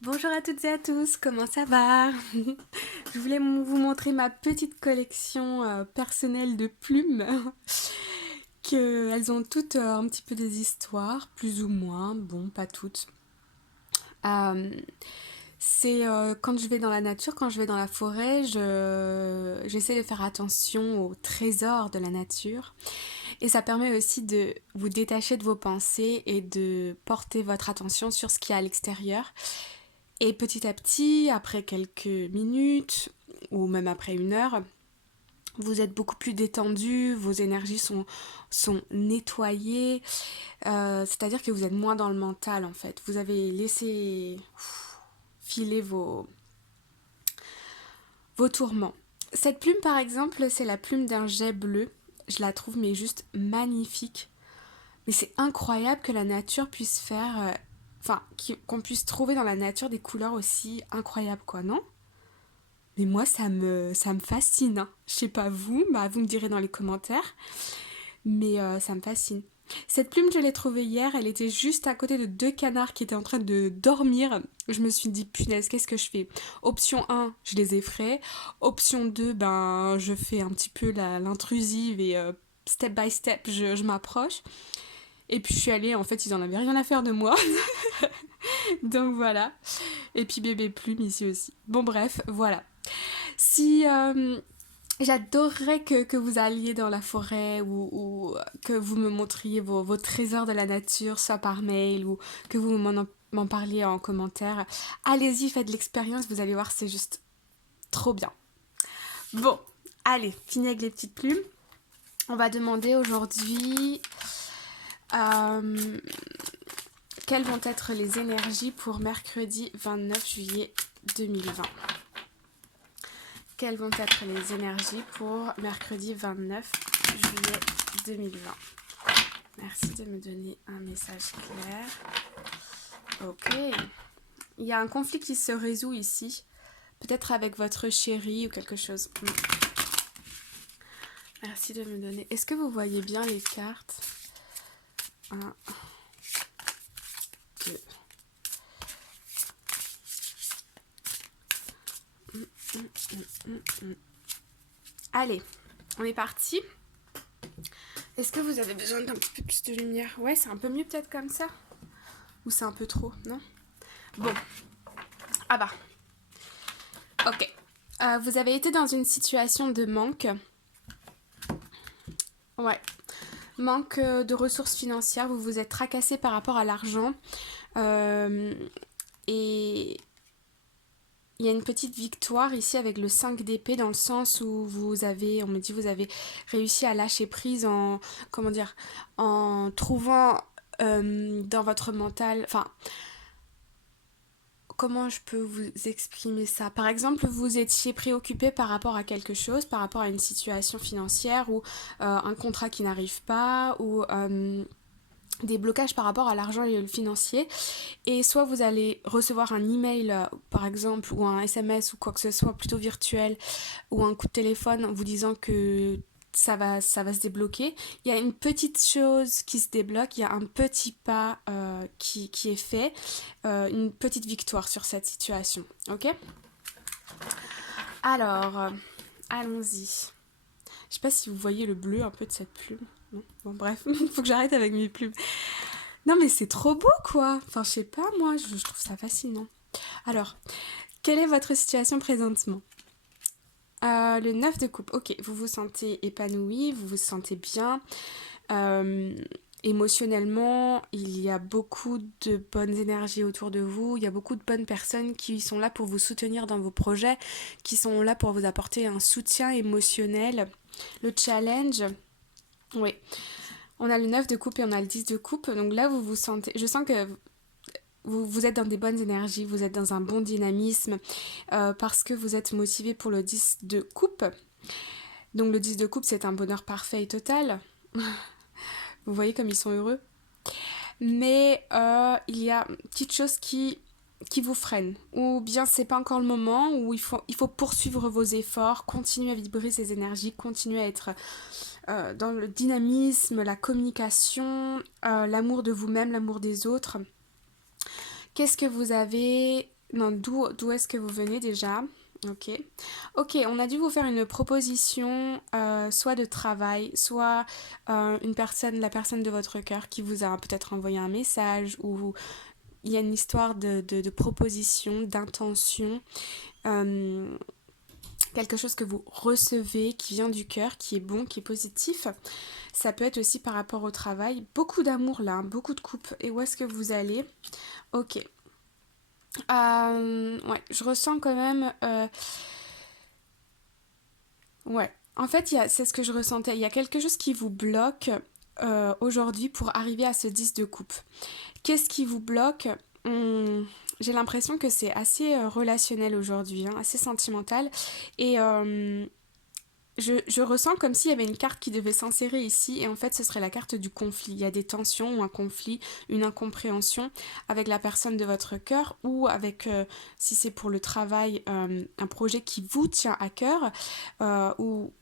Bonjour à toutes et à tous, comment ça va? Je voulais vous montrer ma petite collection personnelle de plumes. Elles ont toutes un petit peu des histoires, plus ou moins, bon, pas toutes. Euh, c'est quand je vais dans la nature, quand je vais dans la forêt, j'essaie de faire attention aux trésors de la nature. Et ça permet aussi de vous détacher de vos pensées et de porter votre attention sur ce qu'il y a à l'extérieur. Et petit à petit, après quelques minutes, ou même après une heure, vous êtes beaucoup plus détendu, vos énergies sont nettoyées, c'est-à-dire que vous êtes moins dans le mental en fait. Vous avez laissé filer vos tourments. Cette plume par exemple, c'est la plume d'un jet bleu. Je la trouve mais juste magnifique. Mais c'est incroyable que la nature puisse faire... Enfin, qu'on puisse trouver dans la nature des couleurs aussi incroyables quoi, non? Mais moi, ça me fascine, hein. Je sais pas vous, bah vous me direz dans les commentaires, mais ça me fascine. Cette plume, je l'ai trouvée hier, elle était juste à côté de deux canards qui étaient en train de dormir. Je me suis dit, punaise, qu'est-ce que je fais? Option 1, je les effraie. Option 2, ben, je fais un petit peu l'intrusive et step by step, je m'approche. Et puis je suis allée, en fait, ils en avaient rien à faire de moi. Donc voilà. Et puis bébé plume ici aussi. Bon bref, voilà. Si j'adorerais que vous alliez dans la forêt ou que vous me montriez vos trésors de la nature, soit par mail ou que vous m'en parliez en commentaire. Allez-y, faites l'expérience, vous allez voir, c'est juste trop bien. Bon, allez, fini avec les petites plumes. On va demander aujourd'hui euh, quelles vont être les énergies pour mercredi 29 juillet 2020. Quelles vont être les énergies pour mercredi 29 juillet 2020? Merci de me donner un message clair. Ok. Il y a un conflit qui se résout ici. Peut-être avec votre chéri ou quelque chose. Merci de me donner. Est-ce que vous voyez bien les cartes? 1, 2. Allez, on est parti. Est-ce que vous avez besoin d'un petit peu plus de lumière? Ouais, c'est un peu mieux peut-être comme ça. Ou c'est un peu trop, non? Bon. Ah bah. Ok. Vous avez été dans une situation de manque. Ouais. Manque de ressources financières. Vous vous êtes tracassé par rapport à l'argent. Et il y a une petite victoire ici avec le 5 d'épée dans le sens où on me dit, vous avez réussi à lâcher prise en, comment dire, en trouvant dans votre mental, enfin, comment je peux vous exprimer ça? Par exemple, vous étiez préoccupé par rapport à quelque chose, par rapport à une situation financière ou un contrat qui n'arrive pas ou des blocages par rapport à l'argent et le financier. Et soit vous allez recevoir un email, par exemple, ou un SMS ou quoi que ce soit, plutôt virtuel, ou un coup de téléphone vous disant que ça va se débloquer. Il y a une petite chose qui se débloque, il y a un petit pas qui est fait, une petite victoire sur cette situation. Ok? Alors, allons-y. Je sais pas si vous voyez le bleu un peu de cette plume. Non, bon bref, faut que j'arrête avec mes plumes. Non mais c'est trop beau quoi. Enfin je sais pas moi, je trouve ça fascinant. Alors, quelle est votre situation présentement? Le 9 de coupe, ok, vous vous sentez épanoui, vous vous sentez bien. Euh, Émotionnellement, il y a beaucoup de bonnes énergies autour de vous, il y a beaucoup de bonnes personnes qui sont là pour vous soutenir dans vos projets, qui sont là pour vous apporter un soutien émotionnel. Le challenge, oui, on a le 9 de coupe et on a le 10 de coupe, donc là vous vous sentez, je sens que vous êtes dans des bonnes énergies, vous êtes dans un bon dynamisme parce que vous êtes motivé pour le 10 de coupe. Donc le 10 de coupe, c'est un bonheur parfait et total. Vous voyez comme ils sont heureux. Mais il y a une petite chose qui vous freine. Ou bien c'est pas encore le moment, où il faut poursuivre vos efforts, continuer à vibrer ces énergies, continuer à être dans le dynamisme, la communication, l'amour de vous-même, l'amour des autres. Qu'est-ce que vous avez Non, d'où est-ce que vous venez déjà? Ok. Ok, on a dû vous faire une proposition, soit de travail, soit la personne de votre cœur qui vous a peut-être envoyé un message, ou il y a une histoire de proposition, d'intention, euh, quelque chose que vous recevez, qui vient du cœur, qui est bon, qui est positif. Ça peut être aussi par rapport au travail. Beaucoup d'amour là, hein, beaucoup de coupe. Et où est-ce que vous allez? Ok. Ouais, je ressens quand même. Ouais. En fait, c'est ce que je ressentais. Il y a quelque chose qui vous bloque aujourd'hui pour arriver à ce 10 de coupe. Qu'est-ce qui vous bloque? J'ai l'impression que c'est assez relationnel aujourd'hui, hein, assez sentimental. Et je ressens comme s'il y avait une carte qui devait s'insérer ici, et en fait ce serait la carte du conflit. Il y a des tensions ou un conflit, une incompréhension avec la personne de votre cœur, ou avec, si c'est pour le travail, un projet qui vous tient à cœur, ou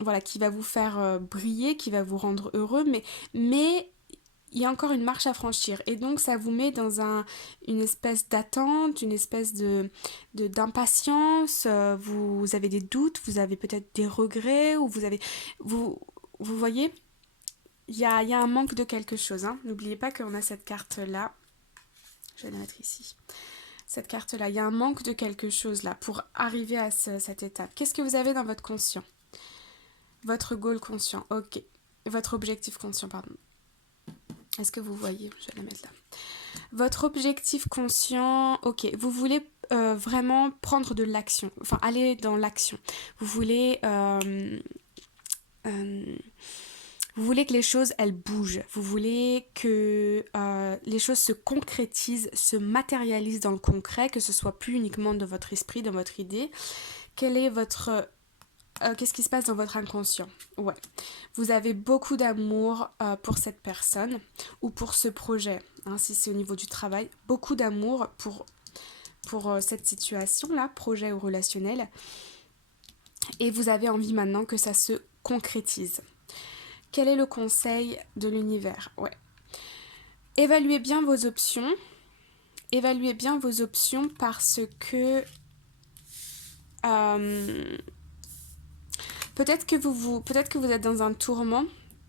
voilà, qui va vous faire briller, qui va vous rendre heureux, mais il y a encore une marche à franchir. Et donc ça vous met dans une espèce d'attente, une espèce d'impatience. Vous avez des doutes, vous avez peut-être des regrets, ou vous avez... Vous voyez, il y a un manque de quelque chose. Hein. N'oubliez pas qu'on a cette carte-là. Je vais la mettre ici. Cette carte-là, il y a un manque de quelque chose là pour arriver à cette étape. Qu'est-ce que vous avez dans votre conscient? Votre goal conscient, ok. Votre objectif conscient, pardon. Est-ce que vous voyez? Je vais la mettre là. Votre objectif conscient, ok. Vous voulez vraiment prendre de l'action, enfin aller dans l'action. Vous voulez, euh, vous voulez que les choses, elles bougent. Vous voulez que les choses se concrétisent, se matérialisent dans le concret, que ce soit plus uniquement dans votre esprit, dans votre idée. Quel est votre qu'est-ce qui se passe dans votre inconscient? Ouais. Vous avez beaucoup d'amour pour cette personne ou pour ce projet, hein, si c'est au niveau du travail. Beaucoup d'amour pour cette situation-là, projet ou relationnel. Et vous avez envie maintenant que ça se concrétise. Quel est le conseil de l'univers? Ouais. Évaluez bien vos options. Évaluez bien vos options parce que... peut-être que vous êtes dans un tourment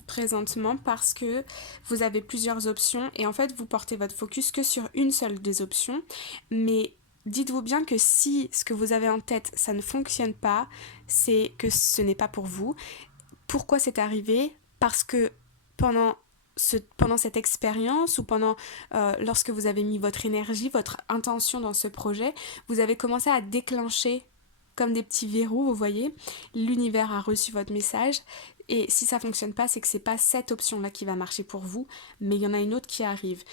présentement parce que vous avez plusieurs options et en fait vous portez votre focus que sur une seule des options, mais dites-vous bien que si ce que vous avez en tête ça ne fonctionne pas, c'est que ce n'est pas pour vous. Pourquoi c'est arrivé? Parce que pendant cette expérience ou lorsque vous avez mis votre énergie, votre intention dans ce projet, vous avez commencé à déclencher comme des petits verrous, vous voyez. L'univers a reçu votre message et si ça fonctionne pas, c'est que c'est pas cette option-là qui va marcher pour vous, mais il y en a une autre qui arrive.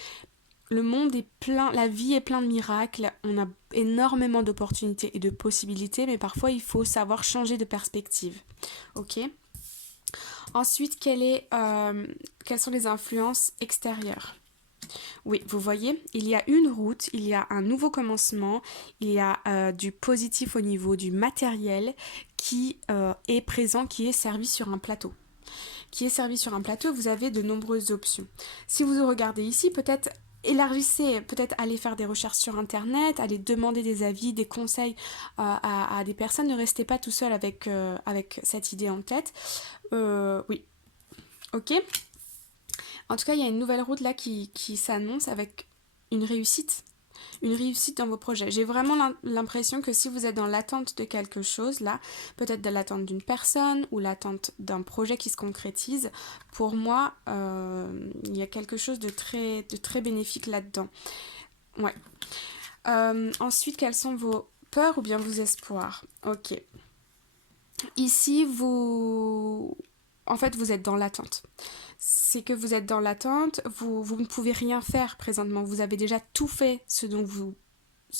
Le monde est plein, la vie est plein de miracles, on a énormément d'opportunités et de possibilités, mais parfois il faut savoir changer de perspective. Ok? Ensuite, quelles sont les influences extérieures? Oui, vous voyez, il y a une route, il y a un nouveau commencement, il y a du positif au niveau du matériel qui est présent, qui est servi sur un plateau. Vous avez de nombreuses options. Si vous regardez ici, peut-être élargissez, peut-être allez faire des recherches sur internet, allez demander des avis, des conseils à des personnes, ne restez pas tout seul avec cette idée en tête. Oui, ok. En tout cas, il y a une nouvelle route là qui s'annonce avec une réussite dans vos projets. J'ai vraiment l'impression que si vous êtes dans l'attente de quelque chose, là, peut-être de l'attente d'une personne ou l'attente d'un projet qui se concrétise, pour moi, il y a quelque chose de très bénéfique là-dedans. Ouais. Ensuite, quels sont vos peurs ou bien vos espoirs? Ok. Ici, en fait, vous êtes dans l'attente. C'est que vous êtes dans l'attente, vous ne pouvez rien faire présentement. Vous avez déjà tout fait ce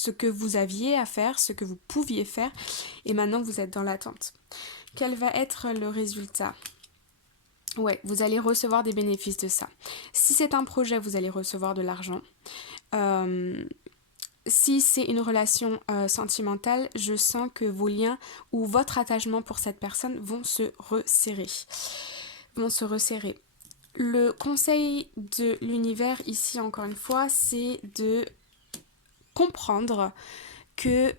que vous aviez à faire, ce que vous pouviez faire, et maintenant vous êtes dans l'attente. Quel va être le résultat? Ouais, vous allez recevoir des bénéfices de ça. Si c'est un projet, vous allez recevoir de l'argent. Si c'est une relation sentimentale, je sens que vos liens ou votre attachement pour cette personne vont se resserrer. Le conseil de l'univers ici, encore une fois, c'est de comprendre que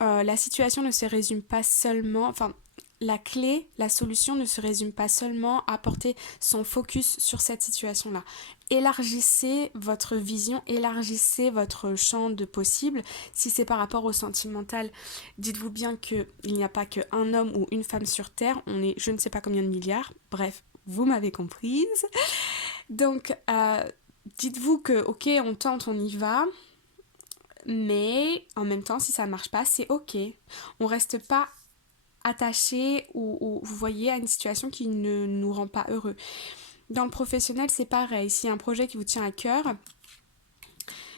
la situation ne se résume pas seulement, enfin la clé, la solution ne se résume pas seulement à porter son focus sur cette situation-là. Élargissez votre vision, élargissez votre champ de possibles. Si c'est par rapport au sentimental, dites-vous bien qu'il n'y a pas qu'un homme ou une femme sur Terre, on est je ne sais pas combien de milliards, bref, vous m'avez comprise. Donc, dites-vous que, ok, on tente, on y va, mais en même temps, si ça ne marche pas, c'est ok. On reste pas attaché ou vous voyez à une situation qui ne nous rend pas heureux. Dans le professionnel, c'est pareil. S'il y a un projet qui vous tient à cœur,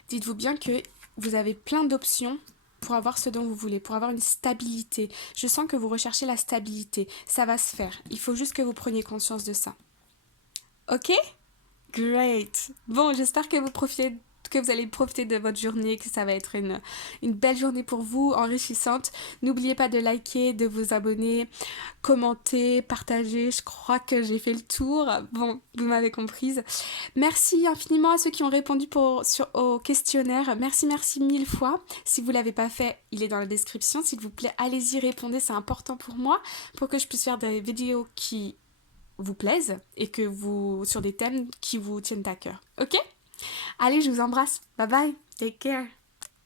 dites-vous bien que vous avez plein d'options pour avoir ce dont vous voulez, pour avoir une stabilité. Je sens que vous recherchez la stabilité. Ça va se faire. Il faut juste que vous preniez conscience de ça. Ok ? Great. Bon, j'espère que vous allez profiter de votre journée, que ça va être une belle journée pour vous, enrichissante. N'oubliez pas de liker, de vous abonner, commenter, partager. Je crois que j'ai fait le tour. Bon, vous m'avez comprise. Merci infiniment à ceux qui ont répondu au questionnaire. Merci mille fois. Si vous ne l'avez pas fait, il est dans la description. S'il vous plaît, allez-y, répondez. C'est important pour moi, pour que je puisse faire des vidéos qui vous plaisent et sur des thèmes qui vous tiennent à cœur. Ok ? Allez, je vous embrasse. Bye bye. Take care.